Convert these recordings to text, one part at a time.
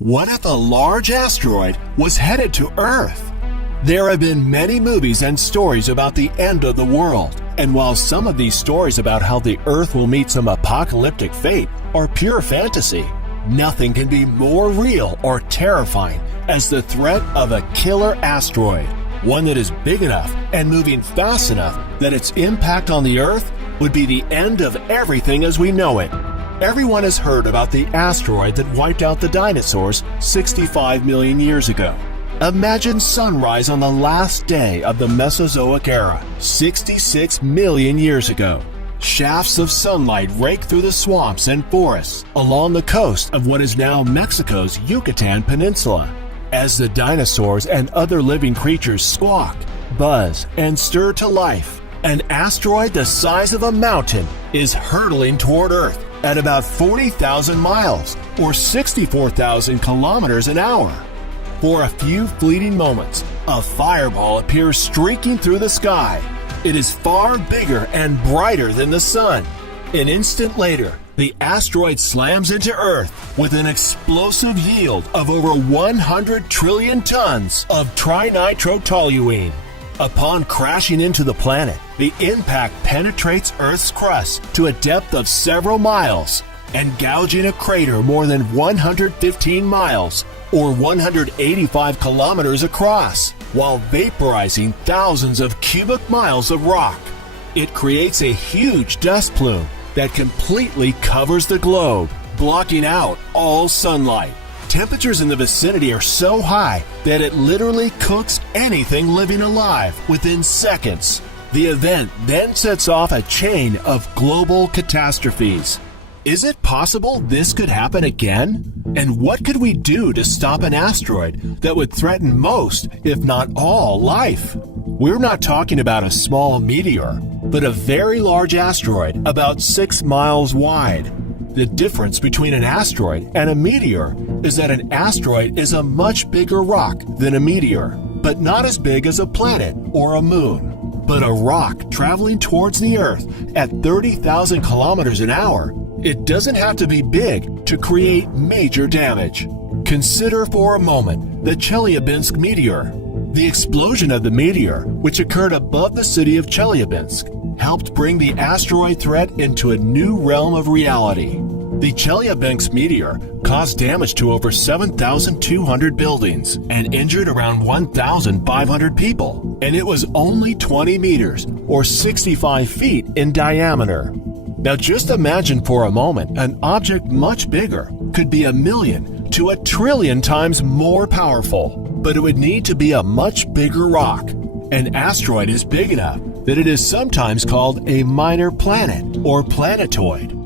What if a large asteroid was headed to Earth? There have been many movies and stories about the end of the world, and while some of these stories about how the Earth will meet some apocalyptic fate are pure fantasy, nothing can be more real or terrifying as the threat of a killer asteroid, one that is big enough and moving fast enough that its impact on the Earth would be the end of everything as we know it. Everyone has heard about the asteroid that wiped out the dinosaurs 65 million years ago. Imagine sunrise on the last day of the Mesozoic era, 66 million years ago. Shafts of sunlight rake through the swamps and forests along the coast of what is now Mexico's Yucatan Peninsula. As the dinosaurs and other living creatures squawk, buzz, and stir to life, an asteroid the size of a mountain is hurtling toward Earth at about 40,000 miles or 64,000 kilometers an hour. For a few fleeting moments, a fireball appears streaking through the sky. It is far bigger and brighter than the sun. An instant later, the asteroid slams into Earth with an explosive yield of over 100 trillion tons of trinitrotoluene. Upon crashing into the planet, the impact penetrates Earth's crust to a depth of several miles and gouging a crater more than 115 miles or 185 kilometers across, while vaporizing thousands of cubic miles of rock. It creates a huge dust plume that completely covers the globe, blocking out all sunlight. Temperatures in the vicinity are so high that it literally cooks anything living alive within seconds. The event then sets off a chain of global catastrophes. Is it possible this could happen again? And what could we do to stop an asteroid that would threaten most, if not all, life? We're not talking about a small meteor, but a very large asteroid about 6 miles wide. The difference between an asteroid and a meteor is that an asteroid is a much bigger rock than a meteor, but not as big as a planet or a moon. But a rock traveling towards the Earth at 30,000 kilometers an hour, it doesn't have to be big to create major damage. Consider for a moment the Chelyabinsk meteor. The explosion of the meteor, which occurred above the city of Chelyabinsk, helped bring the asteroid threat into a new realm of reality. The Chelyabinsk meteor caused damage to over 7,200 buildings and injured around 1,500 people, and it was only 20 meters or 65 feet in diameter. Now just imagine for a moment an object much bigger could be 1,000,000 to 1,000,000,000 times more powerful, but it would need to be a much bigger rock. An asteroid is big enough that it is sometimes called a minor planet or planetoid.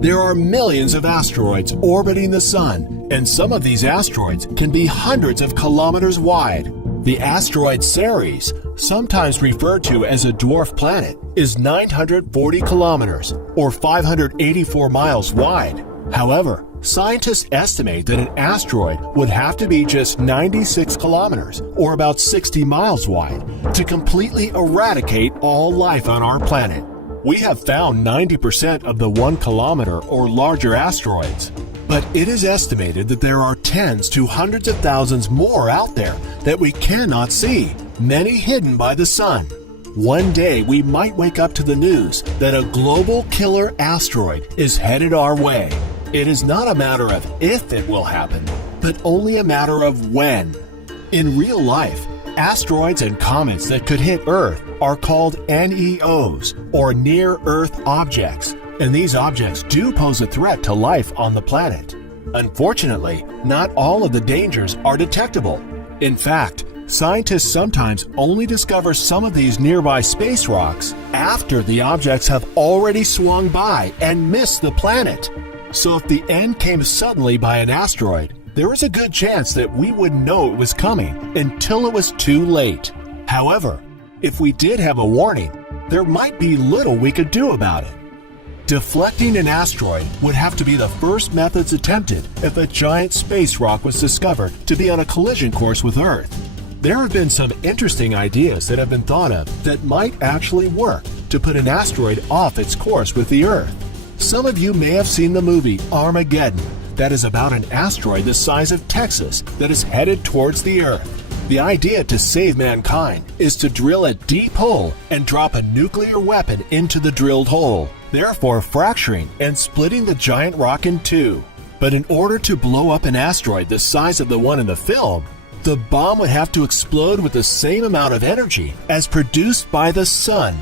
There are millions of asteroids orbiting the Sun, and some of these asteroids can be hundreds of kilometers wide. The asteroid Ceres, sometimes referred to as a dwarf planet, is 940 kilometers or 584 miles wide. However, scientists estimate that an asteroid would have to be just 96 kilometers or about 60 miles wide to completely eradicate all life on our planet. We have found 90% of the 1 kilometer or larger asteroids, but it is estimated that there are tens to hundreds of thousands more out there that we cannot see, many hidden by the sun. One day we might wake up to the news that a global killer asteroid is headed our way. It is not a matter of if it will happen, but only a matter of when. In real life, asteroids and comets that could hit Earth are called NEOs, or near-Earth objects, and these objects do pose a threat to life on the planet. Unfortunately, not all of the dangers are detectable. In fact, scientists sometimes only discover some of these nearby space rocks after the objects have already swung by and missed the planet. So if the end came suddenly by an asteroid, there is a good chance that we wouldn't know it was coming until it was too late. However, if we did have a warning, there might be little we could do about it. Deflecting an asteroid would have to be the first methods attempted if a giant space rock was discovered to be on a collision course with Earth. There have been some interesting ideas that have been thought of that might actually work to put an asteroid off its course with the Earth. Some of you may have seen the movie Armageddon that is about an asteroid the size of Texas that is headed towards the Earth. The idea to save mankind is to drill a deep hole and drop a nuclear weapon into the drilled hole, therefore fracturing and splitting the giant rock in two. But in order to blow up an asteroid the size of the one in the film, the bomb would have to explode with the same amount of energy as produced by the sun.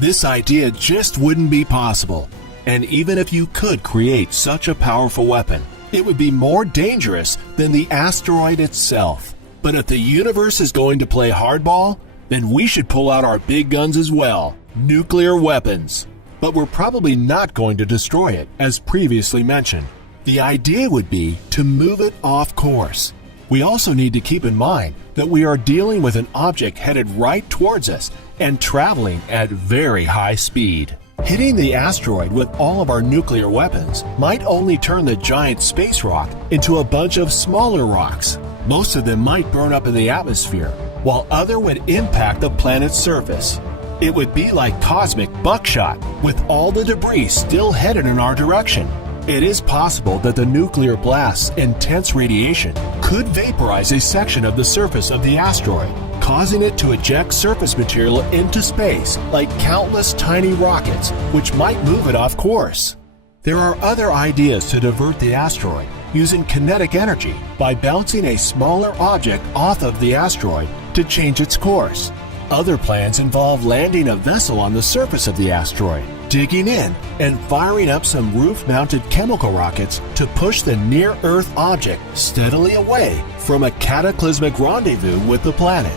This idea just wouldn't be possible. And even if you could create such a powerful weapon, it would be more dangerous than the asteroid itself. But if the universe is going to play hardball, then we should pull out our big guns as well, nuclear weapons. But we're probably not going to destroy it, as previously mentioned. The idea would be to move it off course. We also need to keep in mind that we are dealing with an object headed right towards us and traveling at very high speed. Hitting the asteroid with all of our nuclear weapons might only turn the giant space rock into a bunch of smaller rocks. Most of them might burn up in the atmosphere, while other would impact the planet's surface. It would be like cosmic buckshot, with all the debris still headed in our direction. It is possible that the nuclear blast's intense radiation could vaporize a section of the surface of the asteroid, causing it to eject surface material into space like countless tiny rockets, which might move it off course. There are other ideas to divert the asteroid using kinetic energy by bouncing a smaller object off of the asteroid to change its course. Other plans involve landing a vessel on the surface of the asteroid, digging in, and firing up some roof-mounted chemical rockets to push the near-Earth object steadily away from a cataclysmic rendezvous with the planet.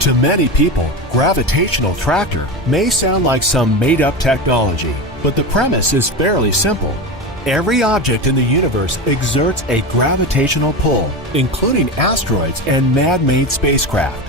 To many people, gravitational tractor may sound like some made-up technology, but the premise is fairly simple. Every object in the universe exerts a gravitational pull, including asteroids and man-made spacecraft.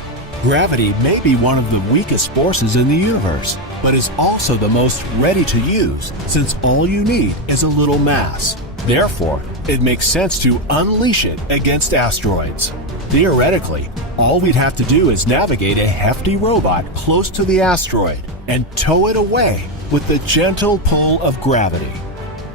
Gravity may be one of the weakest forces in the universe, but is also the most ready to use, since all you need is a little mass. Therefore, it makes sense to unleash it against asteroids. Theoretically, all we'd have to do is navigate a hefty robot close to the asteroid and tow it away with the gentle pull of gravity.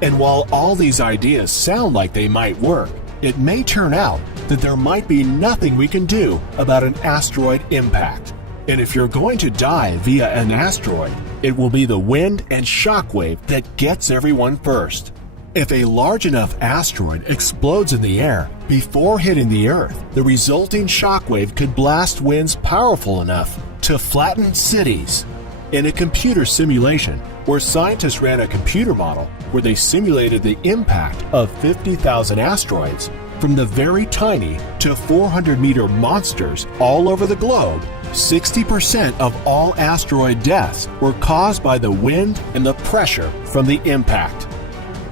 And while all these ideas sound like they might work, it may turn out that there might be nothing we can do about an asteroid impact. And if you're going to die via an asteroid, it will be the wind and shockwave that gets everyone first. If a large enough asteroid explodes in the air before hitting the Earth, the resulting shockwave could blast winds powerful enough to flatten cities. In a computer simulation, where scientists ran a computer model where they simulated the impact of 50,000 asteroids from the very tiny to 400-meter monsters all over the globe, 60% of all asteroid deaths were caused by the wind and the pressure from the impact.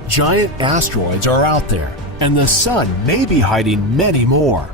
Giant asteroids are out there, and the sun may be hiding many more.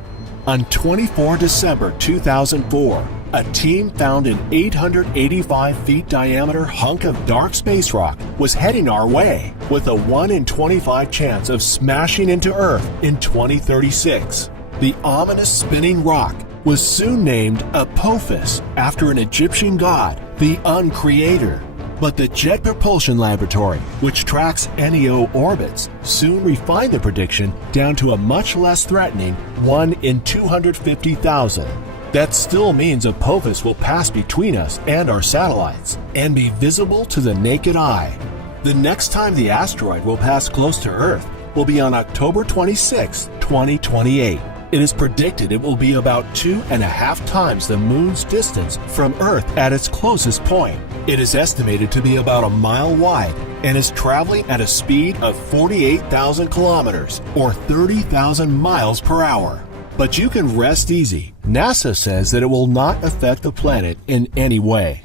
On 24 December 2004, a team found an 885 feet diameter hunk of dark space rock was heading our way, with a 1 in 25 chance of smashing into Earth in 2036. The ominous spinning rock was soon named Apophis after an Egyptian god, the Uncreator. But the Jet Propulsion Laboratory, which tracks NEO orbits, soon refined the prediction down to a much less threatening 1 in 250,000. That still means Apophis will pass between us and our satellites and be visible to the naked eye. The next time the asteroid will pass close to Earth will be on October 26, 2028. It is predicted it will be about 2.5 times the Moon's distance from Earth at its closest point. It is estimated to be about a mile wide and is traveling at a speed of 48,000 kilometers or 30,000 miles per hour. But you can rest easy. NASA says that it will not affect the planet in any way.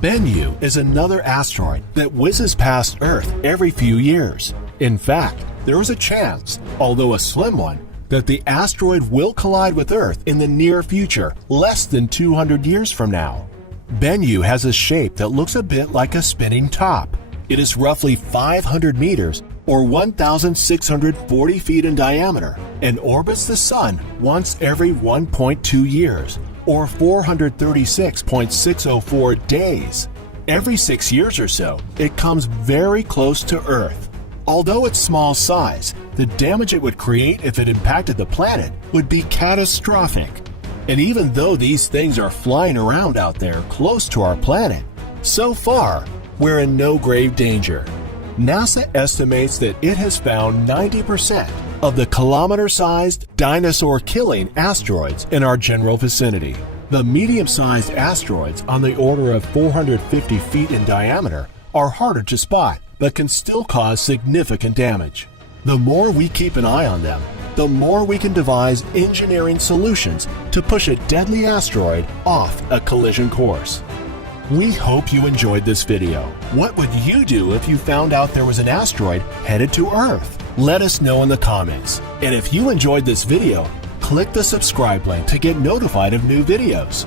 Bennu is another asteroid that whizzes past Earth every few years. In fact, there is a chance, although a slim one, that the asteroid will collide with Earth in the near future, less than 200 years from now. Bennu has a shape that looks a bit like a spinning top. It is roughly 500 meters or 1,640 feet in diameter and orbits the Sun once every 1.2 years or 436.604 days. Every 6 years or so, it comes very close to Earth. Although its small size, the damage it would create if it impacted the planet would be catastrophic. And even though these things are flying around out there close to our planet, so far, we're in no grave danger. NASA estimates that it has found 90% of the kilometer-sized, dinosaur-killing asteroids in our general vicinity. The medium-sized asteroids on the order of 450 feet in diameter are harder to spot, but can still cause significant damage. The more we keep an eye on them, the more we can devise engineering solutions to push a deadly asteroid off a collision course. We hope you enjoyed this video. What would you do if you found out there was an asteroid headed to Earth? Let us know in the comments. And if you enjoyed this video, click the subscribe link to get notified of new videos.